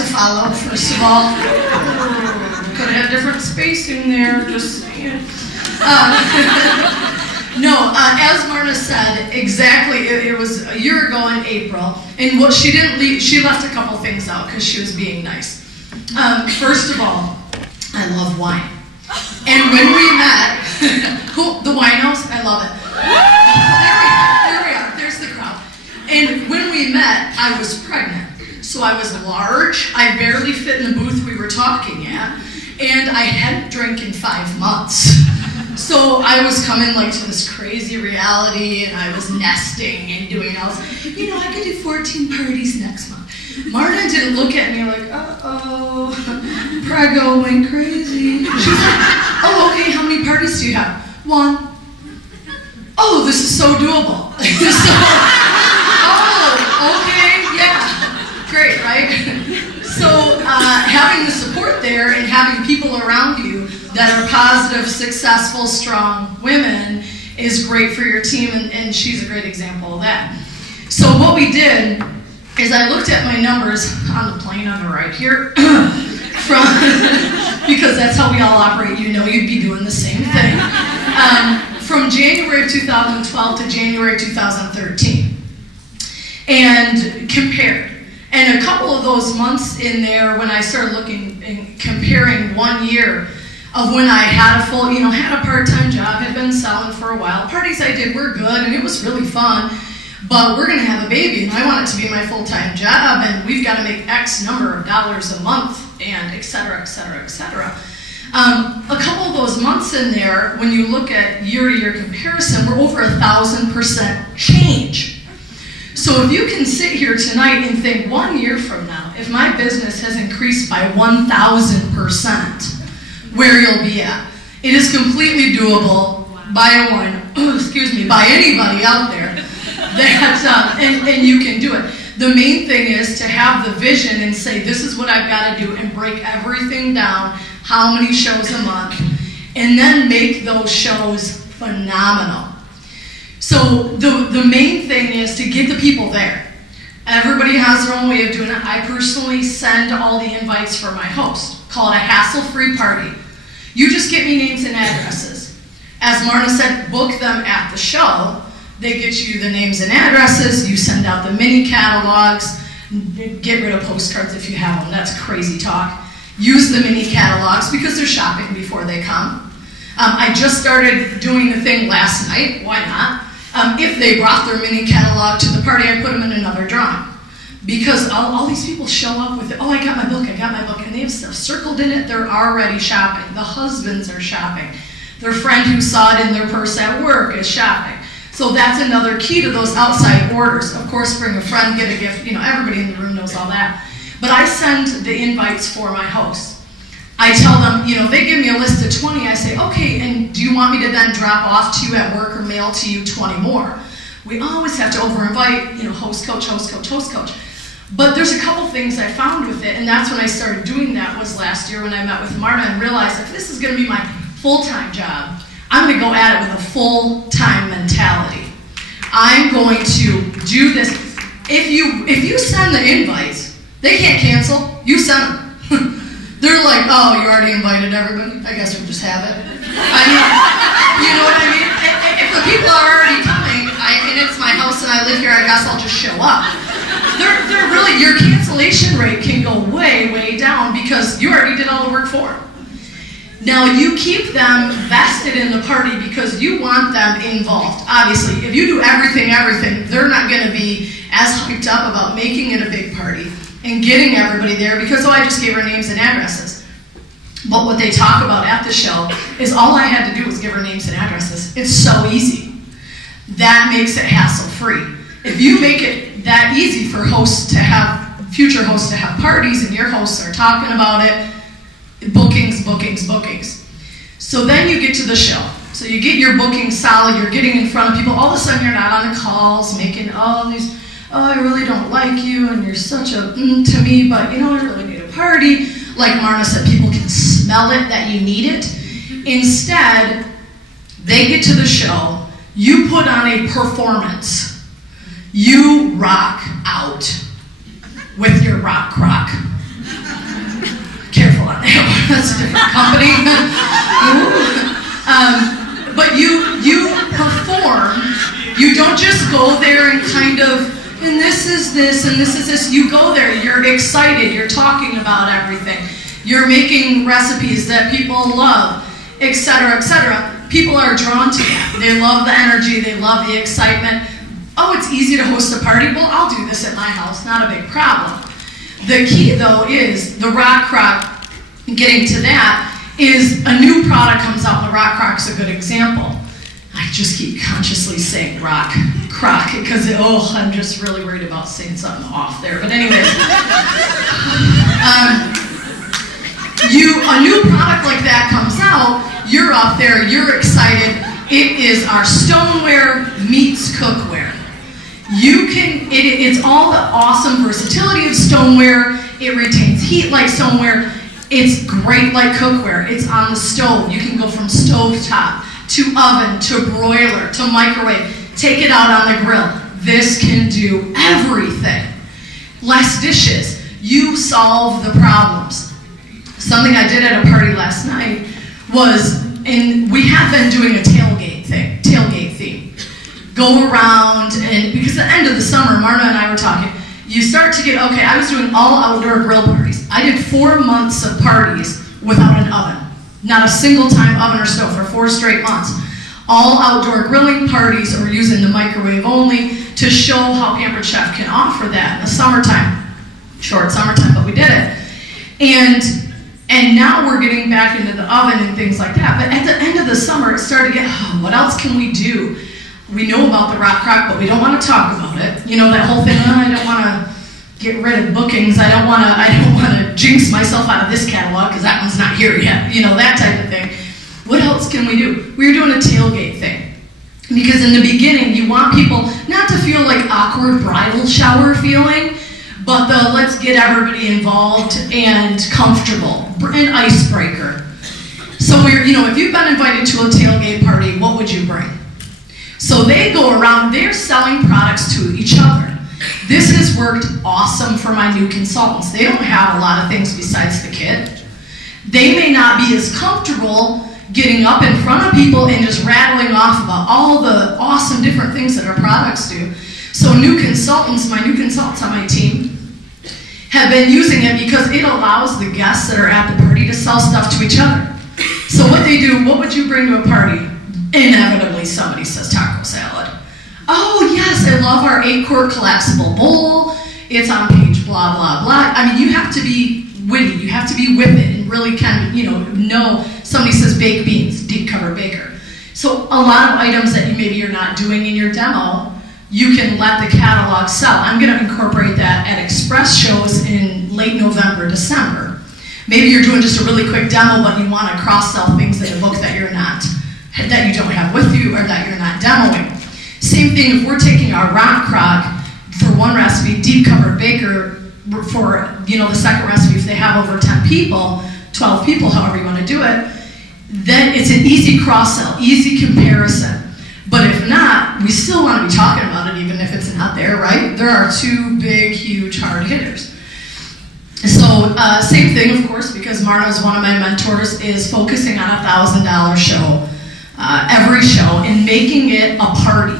to follow, first of all. Could have had different spacing there, just saying. No, as Marna said, exactly, it was a year ago in April, and what she didn't leave, she left a couple things out because she was being nice. First of all, I love wine. And when we met, the winos, I love it. There we are, there's the crowd. And when we met, I was pregnant. So I was large, I barely fit in the booth we were talking at, and I hadn't drank in 5 months. So I was coming like to this crazy reality, and I was nesting and doing all this. You know, I could do 14 parties next month. Marta didn't look at me like, uh-oh, Prego went crazy. She's like, oh, okay, how many parties do you have? 1. Oh, this is so doable. Oh, okay, yeah, great, right? So having the support there and having people around you that are positive, successful, strong women is great for your team, and she's a great example of that. So what we did is I looked at my numbers on the plane on the right here, because that's how we all operate. You know you'd be doing the same thing. From January of 2012 to January 2013, and compared. And a couple of those months in there when I started looking and comparing 1 year of when I had a full, had a part-time job, had been selling for a while. Parties I did were good and it was really fun, but we're gonna have a baby and I want it to be my full-time job and we've got to make X number of dollars a month and et cetera, et cetera, et cetera. A couple of those months in there, when you look at year-to-year comparison, we're over 1,000% change. So if you can sit here tonight and think 1 year from now, if my business has increased by 1,000%, where you'll be at. It is completely doable by by anybody out there, that, and you can do it. The main thing is to have the vision and say, this is what I've got to do, and break everything down, how many shows a month, and then make those shows phenomenal. So the main thing is to get the people there. Everybody has their own way of doing it. I personally send all the invites for my host. Call it a hassle-free party. You just get me names and addresses. As Marna said, book them at the show. They get you the names and addresses. You send out the mini catalogs. Get rid of postcards if you have them. That's crazy talk. Use the mini catalogs because they're shopping before they come. I just started doing the thing last night. Why not? If they brought their mini catalog to the party, I put them in another drawing. Because all these people show up with it. Oh, I got my book, and they have stuff circled in it. They're already shopping. The husbands are shopping. Their friend who saw it in their purse at work is shopping. So that's another key to those outside orders. Of course, bring a friend, get a gift. Everybody in the room knows all that. But I send the invites for my hosts. I tell them, they give me a list of 20. I say, okay, and do you want me to then drop off to you at work or mail to you 20 more? We always have to over-invite, host, coach, host, coach, host, coach. But there's a couple things I found with it, and that's when I started doing that was last year when I met with Marta and realized if this is going to be my full-time job, I'm going to go at it with a full-time mentality. I'm going to do this. If you send the invites, they can't cancel. You send them. They're like, oh, you already invited everybody? I guess we'll just have it. I mean, you know what I mean? If the people are already coming, and it's my house and I live here, I guess I'll just show up. They're really, your cancellation rate can go way, way down because you already did all the work for them. Now, you keep them vested in the party because you want them involved. Obviously, if you do everything, they're not going to be as hyped up about making it a big party and getting everybody there because, oh, I just gave her names and addresses. But what they talk about at the show is all I had to do was give her names and addresses. It's so easy. That makes it hassle-free. If you make it that easy for hosts to have, future hosts to have parties and your hosts are talking about it, bookings, bookings, bookings. So then you get to the show. So you get your booking solid, you're getting in front of people. All of a sudden you're not on the calls making all these, oh, I really don't like you, and you're such a to me, but I really need a party. Like Marna said, people can smell it that you need it. Instead, they get to the show, you put on a performance. You rock out with your rock crock. That's a different company. But you perform. You don't just go there and kind of, and this is this, and this is this. You go there, you're excited, you're talking about everything. You're making recipes that people love, etc., etc. People are drawn to that. They love the energy, they love the excitement. Oh, it's easy to host a party. Well, I'll do this at my house, not a big problem. The key, though, is the Rock Crock. Getting to that is a new product comes out, and the Rock Crock's a good example. I just keep consciously saying Rock Crock because, I'm just really worried about saying something off there. But anyways, a new product like that comes out, you're up there, you're excited. It is our stoneware meets cookware. It's all the awesome versatility of stoneware. It retains heat like stoneware. It's great like cookware. It's on the stove. You can go from stove top to oven to broiler to microwave. Take it out on the grill. This can do everything. Less dishes. You solve the problems. Something I did at a party last night was, and we have been doing a tailgate theme. Go around, and because at the end of the summer, Marna and I were talking, you start to get, okay, I was doing all outdoor grill parties. I did 4 months of parties without an oven. Not a single time oven or stove for 4 straight months. All outdoor grilling parties or using the microwave only to show how Pampered Chef can offer that in the summertime. Short summertime, but we did it. And now we're getting back into the oven and things like that. But at the end of the summer, it started to get, what else can we do? We know about the Rock Crock, but we don't want to talk about it. You know, that whole thing, I don't want to get rid of bookings. I don't want to jinx myself out of this catalog because that one's not here yet. You know, that type of thing. What else can we do? We were doing a tailgate thing. Because in the beginning, you want people not to feel like awkward bridal shower feeling, but the let's get everybody involved and comfortable, an icebreaker. So if you've been invited to a tailgate party, what would you bring? So they go around, they're selling products to each other. This has worked awesome for my new consultants. They don't have a lot of things besides the kit. They may not be as comfortable getting up in front of people and just rattling off about all the awesome different things that our products do. So my new consultants on my team have been using it because it allows the guests that are at the party to sell stuff to each other. So what they do, what would you bring to a party? Inevitably somebody says taco salad. Oh yes, I love our 8-quart collapsible bowl. It's on page blah, blah, blah. I mean, you have to be witty. You have to be with it and really kind of, know. Somebody says baked beans, deep cover baker. So a lot of items that maybe you're not doing in your demo, you can let the catalog sell. I'm going to incorporate that at express shows in late November, December. Maybe you're doing just a really quick demo, but you want to cross-sell things in a book that that you don't have with you or that you're not demoing. Same thing if we're taking our Rock Crock for one recipe, deep covered baker for the second recipe if they have over 10 people, 12 people, however you want to do it, then it's an easy cross-sell, easy comparison. But if not, we still want to be talking about it even if it's not there, right? There are 2 big, huge, hard hitters. So same thing, of course, because Marna is one of my mentors, is focusing on a $1,000 show, every show, and making it a party.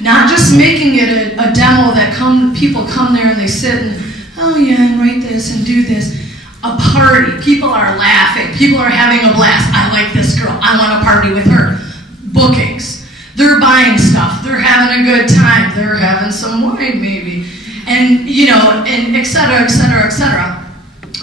Not just making it a demo that people come there and they sit and, oh yeah, and write this and do this. A party. People are laughing. People are having a blast. I like this girl. I want to party with her. Bookings. They're buying stuff. They're having a good time. They're having some wine maybe. And, and et cetera, et cetera, et cetera.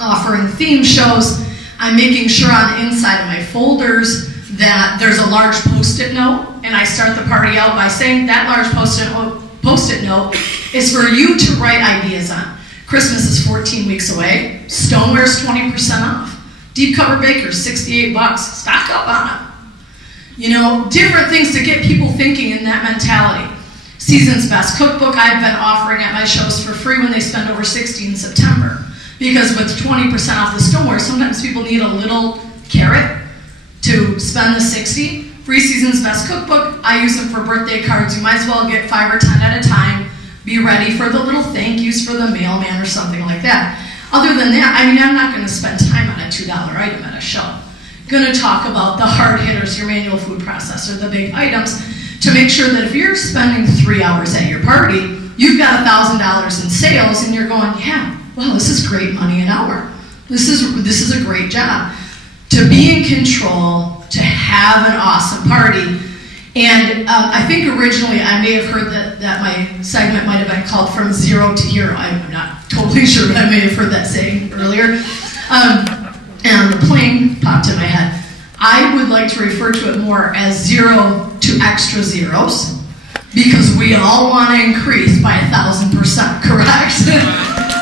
Offering theme shows. I'm making sure on the inside of my folders that there's a large Post-it note. And I start the party out by saying that large Post-it note is for you to write ideas on. Christmas is 14 weeks away. Stoneware's 20% off. Deep cover bakers, $68. Stock up on them. Different things to get people thinking in that mentality. Season's Best Cookbook I've been offering at my shows for free when they spend over $60 in September. Because with 20% off the stoneware, sometimes people need a little carrot to spend the $60. Free Season's Best Cookbook, I use them for birthday cards. You might as well get 5 or 10 at a time. Be ready for the little thank yous for the mailman or something like that. Other than that, I mean, I'm not going to spend time on a $2 item at a show. Going to talk about the hard hitters, your manual food processor, the big items, to make sure that if you're spending 3 hours at your party, you've got $1,000 in sales, and you're going, yeah, wow, this is great money an hour. This is a great job. To be in control, to have an awesome party. And I think originally I may have heard that my segment might have been called From Zero to Hero. I'm not totally sure, but I may have heard that saying earlier. And the plane popped in my head. I would like to refer to it more as 0 to extra zeros, because we all want to increase by 1,000%, correct?